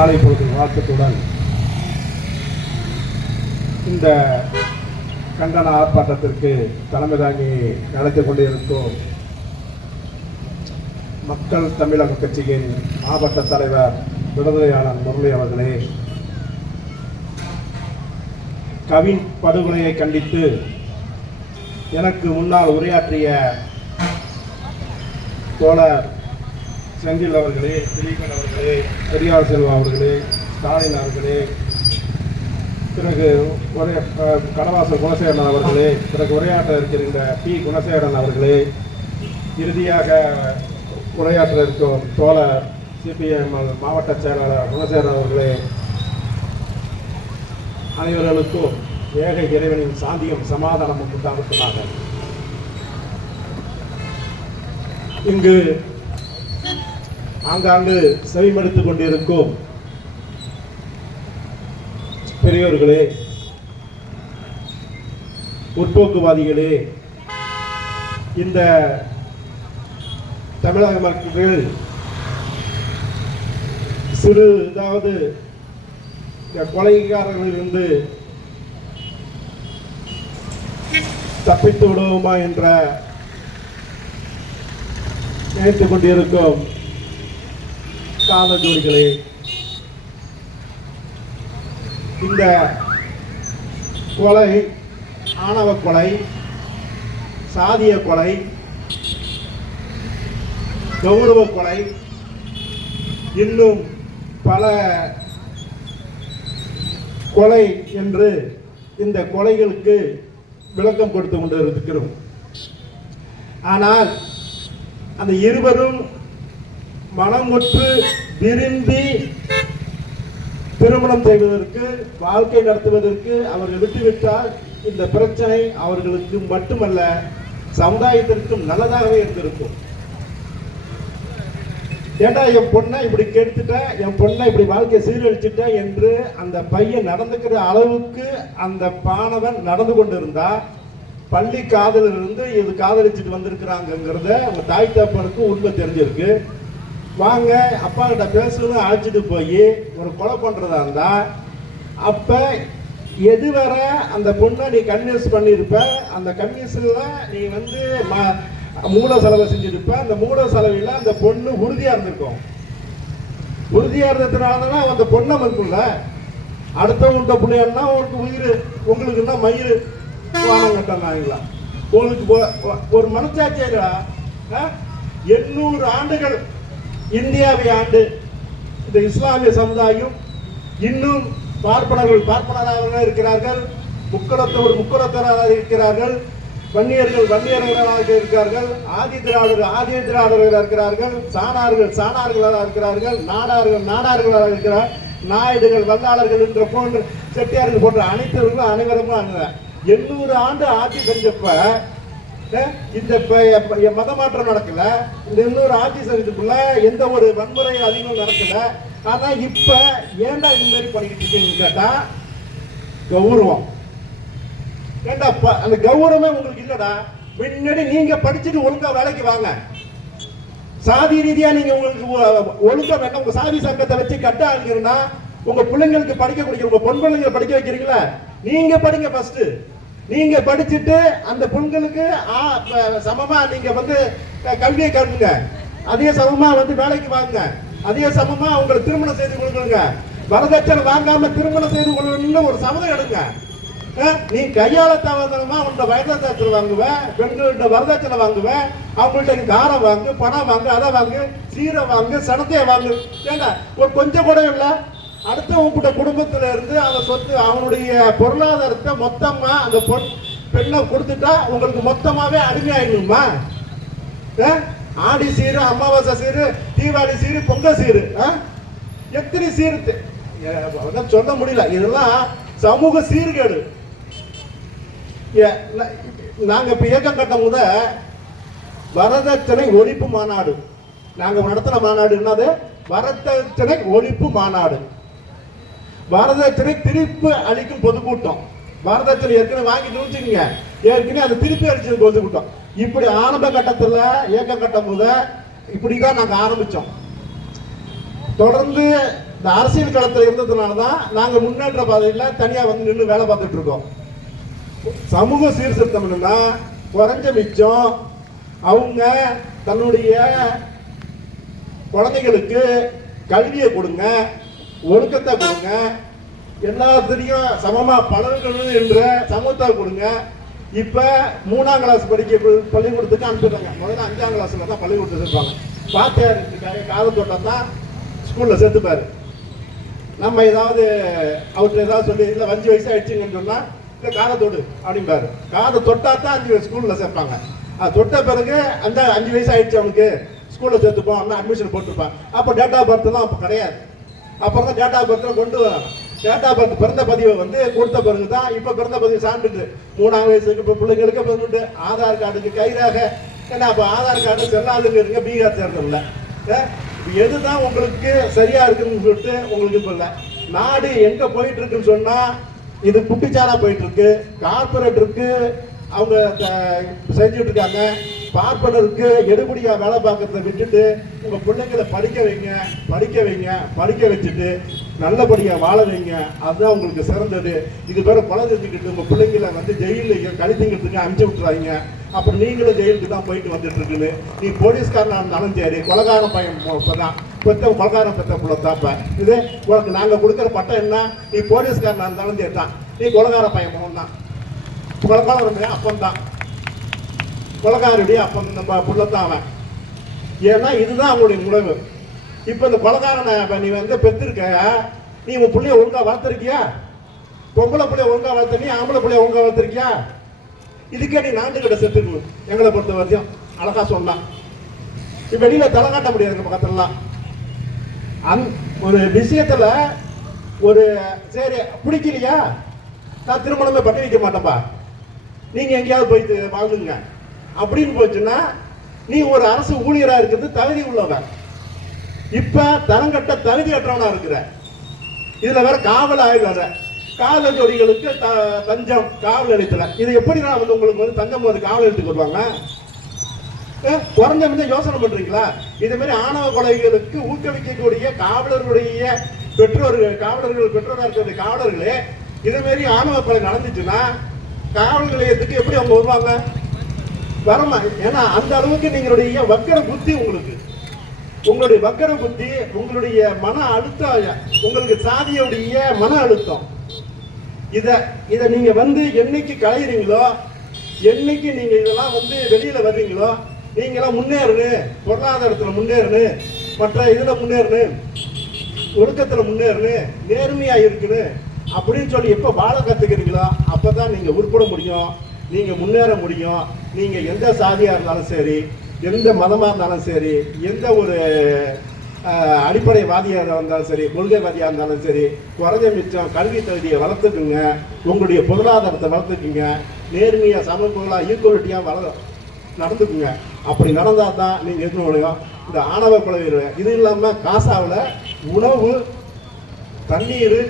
மாலை பொழுது வாழ்த்துத்துடன் இந்த கண்டன ஆர்ப்பாட்டத்திற்கு தலைமை தாங்கி நடத்தி கொண்டிருக்கும் மக்கள் தமிழக கட்சியின் மாவட்ட தலைவர் விடுதலையாளர் முரளி அவர்களே கவின் படுகொலையை கண்டித்து எனக்கு முன்னால் உரையாற்றிய தோழர் செந்தில் அவர்களே திலீபன் அவர்களே பெரியார் செல்வா அவர்களே ஸ்டாலின் அவர்களே பிறகு ஒரே கடவாசல் குணசேகரன் அவர்களே பிறகு உரையாற்ற இருக்கின்ற பி. குணசேகரன் அவர்களே இறுதியாக உரையாற்ற இருக்கும் தோழர் சிபிஎம் மாவட்ட செயலாளர் குணசேகரன் அவர்களே அனைவர்களுக்கும் ஏக இறைவனின் சாந்தியும் சமாதானமும் உண்டாகட்டுமாக இங்கு ஆங்காங்கு செவிமடுத்துக் கொண்டிருக்கும் பெரியோர்களே முற்போக்குவாதிகளே இந்த தமிழக மக்கள் சிறு இதாவது இந்த கொலைகாரர்களிலிருந்து தப்பித்து விடுவோமா என்ற நினைத்துக் கொண்டிருக்கும் காவல் ஜோடிகளே இந்த கொலை ஆணவ கொலை சாதிய கொலை கௌரவ கொலை இன்னும் பல கொலை என்று இந்த கொலைகளுக்கு விளக்கம் கொடுத்து கொண்டு இருக்கிறோம் ஆனால் அந்த இருவரும் மனமுற்று விரும்பி திருமணம் செய்வதற்கு வாழ்க்கை நடத்துவதற்கு அவர்கள் விட்டுவிட்டால் இந்த பிரச்சனை அவர்களுக்கு மட்டுமல்ல சமுதாயத்திற்கும் நல்லதாகவே இருந்திருக்கும். ஏண்டா என் பொண்ணை இப்படி கெடுத்துட்டேன் என் பொண்ணை இப்படி வாழ்க்கையை சீரழிச்சிட்டேன் என்று அந்த பையன் நடந்துக்கிற அளவுக்கு அந்த பாணவன் நடந்து கொண்டிருந்தா பள்ளி காதலில் இருந்து இது காதலிச்சுட்டு வந்திருக்கிறாங்கிறத அவங்க தாய் தப்பனுக்கு உண்மை தெரிஞ்சிருக்கு. வாங்க அப்பா கிட்ட பேசணும் அழைச்சிட்டு போய் ஒரு கொலை பண்ணுறதா இருந்தா அப்போ எது வர அந்த பொண்ணை நீ கன்வின்ஸ் பண்ணியிருப்ப அந்த கன்வின்ஸில் நீ வந்து ம- மூல செலவை செஞ்சுருப்ப. அந்த மூல செலவில் அந்த பொண்ணு உறுதியாக இருந்திருக்கும். உறுதியாக இருந்ததுனால தான் அந்த பொண்ணை இருக்கும்ல அடுத்தவங்கள்ட்ட பிள்ளையாருன்னா உங்களுக்கு உயிர் உங்களுக்குன்னா மயிர் வானம் கட்டாங்களா உங்களுக்கு ஒரு மனச்சாட்சியா எண்ணூறு ஆண்டுகள் இந்தியாவை ஆண்டு இந்த இஸ்லாமிய சமுதாயம் இன்னும் பார்ப்பனர்கள் பார்ப்பனராக இருக்கிறார்கள். முக்கரத்தவர் முக்கரத்தராக இருக்கிறார்கள். வன்னியர்கள் வன்னியர்களாக இருக்கிறார்கள். ஆதி திராவிடர் ஆதி திராவிடர்களாக இருக்கிறார்கள். சாணார்கள் சாணார்களாக இருக்கிறார்கள். நாடார்கள் நாடார்களாக இருக்கிறார். நாயுடுகள் வல்லாளர்கள் என்ற போன்ற செட்டியார்கள் போன்ற அனைத்தவர்களும் அனைவரும் எண்ணூறு ஆண்டு ஆட்சி செஞ்சப்ப இந்த ப- மத மாற்றம் நடக்கல. இந்த இன்னொரு ஆட்சி செஞ்சதுக்குள்ள எந்த ஒரு வன்முறை அதிகம் நடக்கல. ஆனா இப்ப ஏன்டா இந்த மாதிரி பண்ணிக்கிட்டு இருக்கீங்கன்னு கேட்டா கௌரவம். ஏண்டா அந்த கௌரவமே உங்களுக்கு இல்லடா. முன்னாடி நீங்க படிச்சுட்டு ஒழுங்கா வேலைக்கு வாங்க. சாதி ரீதியா நீங்க உங்களுக்கு ஒ- ஒழுங்கா வேண்டாம் உங்க சாதி சங்கத்தை வச்சு கட்ட ஆளுங்கன்னா உங்க பிள்ளைங்களுக்கு படிக்க கொடுக்கிற உங்க பொன் பிள்ளைங்களை படிக்க வைக்கிறீங்களா. நீங்க படிங்க ஃபர்ஸ்ட் நீங்க படிச்சுட்டு அந்த பெண்களுக்கு ஆ, சமமா நீங்க வந்து கல்வியை கற்குங்க. அதே சமமா வந்து வேலைக்கு வாங்க அதே சமமா அவங்களை திருமணம் செய்து கொடுக்கணுங்க வரதட்சணை வாங்காம திருமணம் செய்து கொள்ளணும்னு ஒரு சமதம் எடுங்க. நீ கையால தவறுமா உன்ட வரதட்சணை வாங்குவ பெண்கள்கிட்ட வரதட்சணை வாங்குவ அவங்கள்ட்ட நீ காரம் வாங்கு பணம் வாங்கு அதை வாங்கு சீரை வாங்கு சனத்தைய வாங்கு. ஏங்க ஒரு கொஞ்சம் கூட இல்லை. அடுத்தவங்க கூட குடும்பத்துல இருந்து அந்த சொத்து அவனுடைய பொருளாதாரத்தை மொத்தமா அந்த பொன் பெண்ணை கொடுத்துட்டா உங்களுக்கு மொத்தமாவே அடிமையாயிடணுமா அஹ், ஆடி சீரு அமாவாசை சீரு தீபாவளி சீரு பொங்கல் சீரு எத்தனை சீரு சொல்ல முடியல. இதெல்லாம் சமூக சீர்கேடு. ஏ- நாங்க இப்ப இயக்கம் கட்டும் போத வரதட்சணை ஒழிப்பு மாநாடு. நாங்க நடத்தின மாநாடு என்னது? வரதட்சணை ஒழிப்பு மாநாடு. வரதட்சணை திருப்பி அளிக்கும் பொதுக்கூட்டம். வரதட்சணை ஏற்கனவே வாங்கிட்டு வச்சுக்கோங்க ஏற்கனவே அதை திருப்பி அளிச்சது பொதுக்கூட்டம். இப்படி ஆரம்ப கட்டத்தில் இயக்கம் கட்டும் இப்படி இப்படிதான் நாங்கள் ஆரம்பித்தோம் தொடர்ந்து இந்த அரசியல் களத்தில் இருந்ததுனால தான் நாங்கள் முன்னேற்ற பாதையில் தனியாக வந்து நின்று வேலை பார்த்துட்டு இருக்கோம். சமூக சீர்திருத்தம் என்னன்னா குறைஞ்ச மிச்சம் அவங்க தன்னுடைய குழந்தைகளுக்கு கல்வியை கொடுங்க ஒழுக்கத்தை கொடுங்க. எல்லாத்துலேயும் சமமாக பழகணும் என்ற சமூகத்தை கொடுங்க. இப்போ மூணாம் கிளாஸ் படிக்க பள்ளிக்கூடத்துக்கு அனுப்பிடுறாங்க முதல்ல அஞ்சாம் கிளாஸில் தான் பள்ளிக்கூடத்துக்கு சேர்ப்பாங்க. வாத்தியார் இருக்காரு தொட்டம் தான் ஸ்கூலில் சேர்த்துப்பாரு நம்ம ஏதாவது அவர்கிட்ட ஏதாவது சொல்லி இல்லை அஞ்சு வயசு ஆயிடுச்சுங்கன்னு சொன்னால் இல்லை காதை தொடு அப்படிம்பாரு. காதை தொட்டா தான் அஞ்சு ஸ்கூலில் சேர்ப்பாங்க. அது தொட்ட பிறகு அந்த அஞ்சு வயசு ஆயிடுச்சு அவனுக்கு. ஸ்கூலில் சேர்த்துப்போம் அண்ணா அட்மிஷன் போட்டிருப்பான். அப்போ டேட் ஆஃப் பர்த்லாம் அப்போ கிடையாது. அப்புறம் தான் டேட்டா பர்த்தில் கொண்டு வராங்க டேட்டா பர்த் பிறந்த பதிவை வந்து கொடுத்த பிறகு தான் இப்போ பிறந்த பதிவு சான்றிதழ். மூணாம் வயசுக்கு இப்போ பிள்ளைங்களுக்கு பதினெட்டு ஆதார் கார்டுக்கு கைராக ஏன்னா அப்போ ஆதார் கார்டு செல்லாதுங்க இருங்க பீகார் சேர்ந்ததில்ல எது தான் உங்களுக்கு சரியாக இருக்குன்னு சொல்லிட்டு உங்களுக்கு இப்போ இல்லை. நாடு எங்கே போயிட்டு இருக்குன்னு இது குட்டிச்சாராக போயிட்டு இருக்கு கார்பரேட் இருக்கு. அவங்க த- செஞ்சுட்டு இருக்காங்க. பார்ப்பனருக்கு எடுபடியா வேலை பார்க்கறத விட்டுட்டு உங்க பிள்ளைங்களை படிக்க வைங்க படிக்க வைங்க படிக்க வச்சுட்டு நல்லபடியா வாழ வைங்க. அதுதான் உங்களுக்கு சிறந்தது. இது பேர கொலை செஞ்சுக்கிட்டு உங்க பிள்ளைங்களை வந்து ஜெயிலில் கழித்துங்கிறதுக்கு அனுப்பிச்சு விட்டுறாங்க அப்புறம் நீங்களும் ஜெயிலுக்கு தான் போயிட்டு வந்துட்டு இருக்குது. நீ போலீஸ்காரனா இருந்தாலும் சரி கொலகார பையன் தான் பெத்த கொலகாரம் பெத்த பிள்ளை தாப்ப இது உனக்கு நாங்க கொடுக்குற பட்டம் என்ன? நீ போலீஸ்காரனா இருந்தாலும் சரி தான். நீ கொலகார பையன் தான் கொலகாரம் அப்பந்தான் தான் கொலகாருடைய அப்பன் நம்ம புள்ளத்தான் அவன் ஏன்னா இதுதான் அவங்களுடைய உணவு இப்போ இந்த கொலகாரனை நீ வந்து பெற்றிருக்க நீ உன் பிள்ளைய ஒழுங்காக வளர்த்துருக்கியா? பொம்பளை பிள்ளைய ஒழுங்காக வளர்த்துருக்கியா ஆம்பளை பிள்ளைய ஒழுங்காக வளர்த்துருக்கியா? இதுக்கே நீ நாட்டு கிட்ட செத்துக்கணும் எங்களை பொறுத்த வரைக்கும் அழகா சொன்னான். இப்போ வெளியில் தலை காட்ட முடியாது நம்ம பக்கத்துலலாம். அந் ஒரு விஷயத்தில் ஒரு சரி பிடிக்கலையா? நான் திருமணமே பண்ணி வைக்க மாட்டேன்ப்பா நீங்கள் எங்கேயாவது போய் வாங்குங்க வாழ்ந்துங்க. அப்படின்னு போச்சுன்னா நீ ஒரு அரசு ஊழியரா இருக்கிறது தகுதி உள்ளவன். இப்ப தரங்கட்ட தகுதி அற்றவனா இருக்கிற. இதுல வேற காவல் ஆயுத காவல் ஜோடிகளுக்கு த- தஞ்சம் காவல் நிலையத்துல இது எப்படி நான் வந்து உங்களுக்கு வந்து தஞ்சம் வந்து காவல் நிலையத்துக்கு வருவாங்க குறைஞ்ச மிஞ்ச யோசனை பண்றீங்களா? இதே மாதிரி ஆணவ கொலைகளுக்கு ஊக்குவிக்கக்கூடிய காவலர்களுடைய பெற்றோர்கள் காவலர்கள் பெற்றோராக இருக்கக்கூடிய காவலர்களே இதே மாதிரி ஆணவ கொலை நடந்துச்சுன்னா காவல் நிலையத்துக்கு எப்படி அவங்க வருவாங்க? வரமா ஏன்னா அந்த அளவுக்கு நீங்களுடைய வக்கர புத்தி உங்களுக்கு. உங்களுடைய வக்கர புத்தி உங்களுடைய மன அழுத்தம் உங்களுக்கு சாதியுடைய மன அழுத்தம். இத இத நீங்க வந்து என்னைக்கு களையிறீங்களோ என்னைக்கு நீங்க இதெல்லாம் வந்து வெளியில வர்றீங்களோ நீங்க எல்லாம் முன்னேறணும் பொருளாதாரத்துல முன்னேறணும் மற்ற இதுல முன்னேறணும் ஒழுக்கத்துல முன்னேறணும் நேர்மையா இருக்கணும் அப்படின்னு சொல்லி எப்ப வாழ கத்துக்கிறீங்களோ அப்பதான் நீங்க உருப்பட முடியும். நீங்கள் முன்னேற முடியும். நீங்கள் எந்த சாதியாக இருந்தாலும் சரி எந்த மதமாக இருந்தாலும் சரி எந்த ஒரு அடிப்படைவாதியாக இருந்தாலும் சரி கொள்கைவாதியாக இருந்தாலும் சரி குறைஞ்ச மிச்சம் கல்வி தகுதியை வளர்த்துக்குங்க. உங்களுடைய பொருளாதாரத்தை வளர்த்துக்குங்க. நேர்மையாக சமூகங்களாக ஈக்குவலிட்டியாக வள நடந்துக்குங்க. அப்படி நடந்தால் தான் நீங்கள் இருக்க முடியும். இந்த ஆணவ கொலை இது இல்லாமல் காசாவில் உணவு தண்ணீர்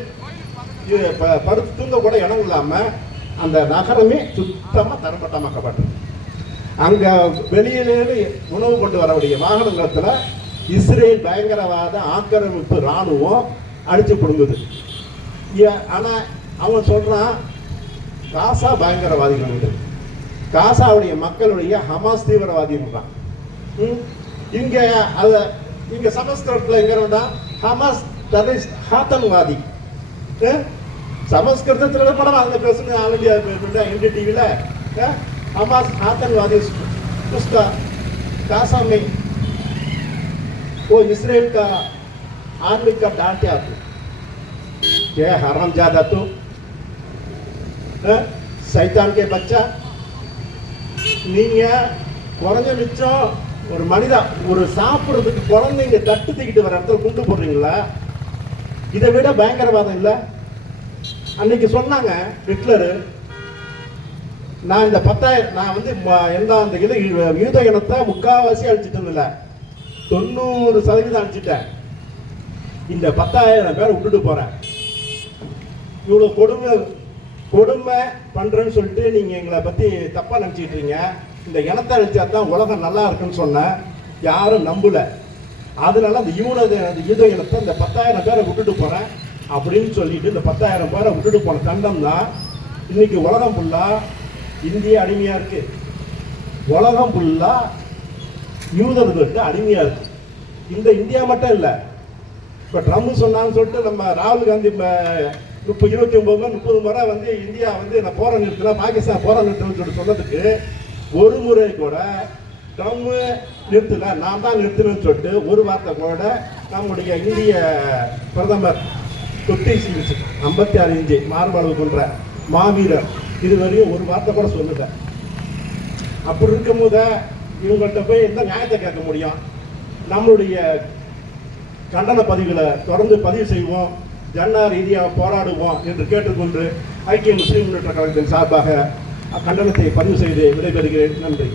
இது ப- படுத்து தூங்க கூட இடம் இல்லாமல் அந்த நகரமே சுத்தமாக தரமட்டமாக்கப்பட்டது அங்கே வெளியிலேருந்து உணவு கொண்டு வரக்கூடிய வாகனங்களத்தில் இஸ்ரேல் பயங்கரவாத ஆக்கிரமிப்பு ராணுவம் அடிச்சு பிடுங்குது. ஏ- அவன் சொல்கிறான் காசா பயங்கரவாதிகள் இது. காசாவுடைய மக்களுடைய ஹமாஸ் தீவிரவாதின்றான். ம்? இங்கே அதை இங்கே சமஸ்கிருதத்தில் எங்கே இருந்தால் ஹமாஸ் தலை ஹாத்தன்வாதி. சமஸ்கிருதத்தில் எழுதப்படலாம் அதில் பேசுங்க ஆல் இண்டியா இந்திய டிவியில் ஹமாஸ் ஆத்தங்கவாதிஸ் उसका कासा में ஓ इसराइल का आर्मी का डांटे आते क्या हराम ज्यादा तो கே பச்சா. நீங்கள் குறைஞ்ச மிச்சம் ஒரு மனிதா ஒரு சாப்பிட்றதுக்கு குழந்தைங்க தட்டு தூக்கிட்டு வர இடத்துல குண்டு போடுறீங்களா? இதை விட பயங்கரவாதம் இல்லை? அன்னைக்கு சொன்னாங்க ஹிட்லரு நான் இந்த பத்தாயிரம் நான் வந்து ம- அந்த இது யூத இனத்தை முக்காவாசி அழிச்சிட்டு இருந்தல தொண்ணூறு சதவீதம் அழிச்சிட்டேன். இந்த பத்தாயிரம் பேரை விட்டுட்டு போறேன். இவ்வளோ கொடுமை கொடுமை பண்றேன்னு சொல்லிட்டு நீங்க எங்களை பத்தி தப்பா நினச்சிக்கிட்டீங்க இருக்கீங்க. இந்த இனத்தை அழிச்சா தான் உலகம் நல்லா இருக்குன்னு சொன்னேன். யாரும் நம்பல. அதனால அந்த யூன அந்த யூத இனத்தை இந்த பத்தாயிரம் பேரை விட்டுட்டு போறேன். அப்படின்னு சொல்லிட்டு இந்த பத்தாயிரம் பேரை விட்டுட்டு போன தண்டம் தான் இன்னைக்கு உலகம் ஃபுல்லாக இந்திய அடிமையாக இருக்கு. உலகம் ஃபுல்லாக யூதர்களுக்கு அடிமையாக இருக்கு. இந்த இந்தியா மட்டும் இல்லை இப்போ ட்ரம்ப் சொன்னான்னு சொல்லிட்டு நம்ம ராகுல் காந்தி இப்போ இருபத்தி ஒன்பது முறை முப்பது முறை வந்து இந்தியா வந்து நான் போற நிறுத்தல பாகிஸ்தான் போற நிறுத்தணும்னு சொல்லிட்டு சொன்னதுக்கு ஒரு முறை கூட ட்ரம்ப் நிறுத்தலை நான் தான் நிறுத்தினேன்னு சொல்லிட்டு ஒரு வார்த்தை கூட நம்முடைய இந்திய பிரதமர் தொட்டி சிங்கிச்சு ஐம்பத்தி ஆறு இஞ்சி மார்பளவு கொன்ற மாவீரர். இதுவரையும் ஒரு வார்த்தை கூட சொல்லல. அப்படி இருக்கும்போது இவங்கள்ட்ட போய் எந்த நியாயத்தை கேட்க முடியும்? நம்மளுடைய கண்டன பதிவுகளை தொடர்ந்து பதிவு செய்வோம். ஜன்னா ரீதியாக போராடுவோம் என்று கேட்டுக்கொண்டு ஐக்கிய முஸ்லீம் முன்னேற்ற கழகத்தின் சார்பாக கண்டனத்தை பதிவு செய்து விடைபெறுகிறேன். நன்றி.